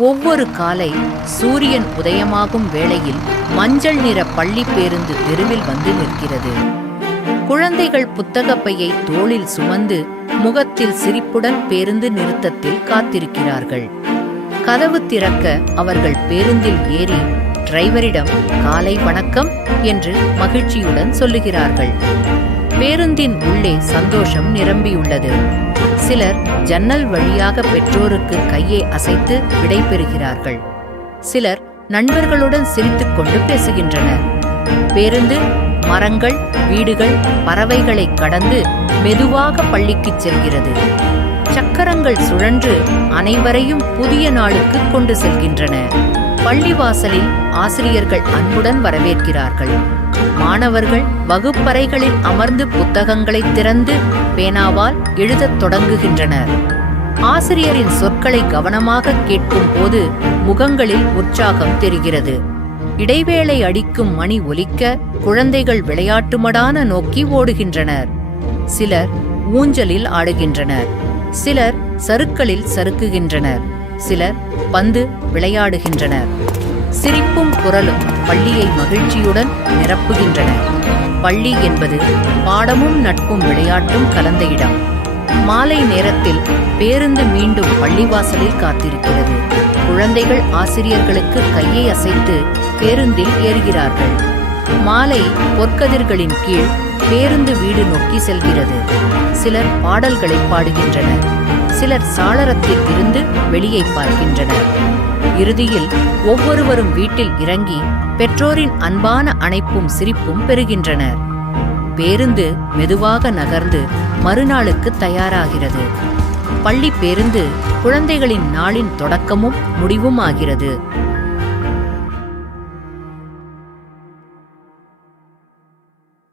ஒவ்வொரு காலை சூரியன் உதயமாகும் வேளையில் மஞ்சள் நிற பள்ளி பேருந்து தெருவில் வந்து நிற்கிறது. குழந்தைகள் புத்தகப்பையை தோளில் சுமந்து முகத்தில் சிரிப்புடன் பேருந்து நிறுத்தத்தில் காத்திருக்கிறார்கள். கதவு திறக்க அவர்கள் பேருந்தில் ஏறி டிரைவரிடம் காலை வணக்கம் என்று மகிழ்ச்சியுடன் சொல்லுகிறார்கள். பேருந்தின் உள்ளே சந்தோஷம் நிரம்பியுள்ளது. சிலர் ஜன்னல் வழியாக பெற்றோருக்கு கையை அசைத்து விடை பெறுகிறார்கள் சிலர் நண்பர்களுடன் சிரித்துக்கொண்டு பேசுகின்றனர். பேருந்து மரங்கள் வீடுகள் பறவைகளை கடந்து மெதுவாக பள்ளிக்குச் செல்கிறது. சக்கரங்கள் சுழன்று அனைவரையும் புதிய நாளுக்கு கொண்டு செல்கின்றன. பள்ளிவாசலில் ஆசிரியர்கள் அன்புடன் வரவேற்கிறார்கள். மாணவர்கள் வகுப்பறைகளில் அமர்ந்து புத்தகங்களை திறந்து பேனாவால் எழுதத் தொடங்குகின்றனர். ஆசிரியரின் சொற்களை கவனமாக கேட்கும் போது முகங்களில் உற்சாகம் தெரிகிறது. இடைவேளை அடிக்கும் மணி ஒலிக்க குழந்தைகள் விளையாட்டுமடான நோக்கி ஓடுகின்றனர். சிலர் ஊஞ்சலில் ஆடுகின்றனர். சிலர் சறுக்களில் சறுக்குகின்றனர். சிலர் பந்து விளையாடுகின்றனர். சிரிப்பும் குரலும் பள்ளியை மகிழ்ச்சியுடன் நிரப்புகின்றன. பள்ளி என்பது பாடமும் நட்பும் விளையாட்டும் கலந்த இடம். மாலை நேரத்தில் பேருந்து மீண்டும் பள்ளிவாசலில் காத்திருக்கிறது. குழந்தைகள் ஆசிரியர்களுக்கு கையை அசைத்து பேருந்தில் ஏறுகிறார்கள். மாலை பொற்கதிர்களின் கீழ் பேருந்து வீடு நோக்கி செல்கிறது. சிலர் பாடல்களை பாடுகின்றனர். சிலர் சாளரத்தில் இருந்து வெளியை பார்க்கின்றனர். இறுதியில் ஒவ்வொருவரும் வீட்டில் இறங்கி பெற்றோரின் அன்பான அணைப்பும் சிரிப்பும் பெறுகின்றனர். பேருந்து மெதுவாக நகர்ந்து மறுநாளுக்கு தயாராகிறது. பள்ளி பேருந்து குழந்தைகளின் நாளின் தொடக்கமும் முடிவும் ஆகிறது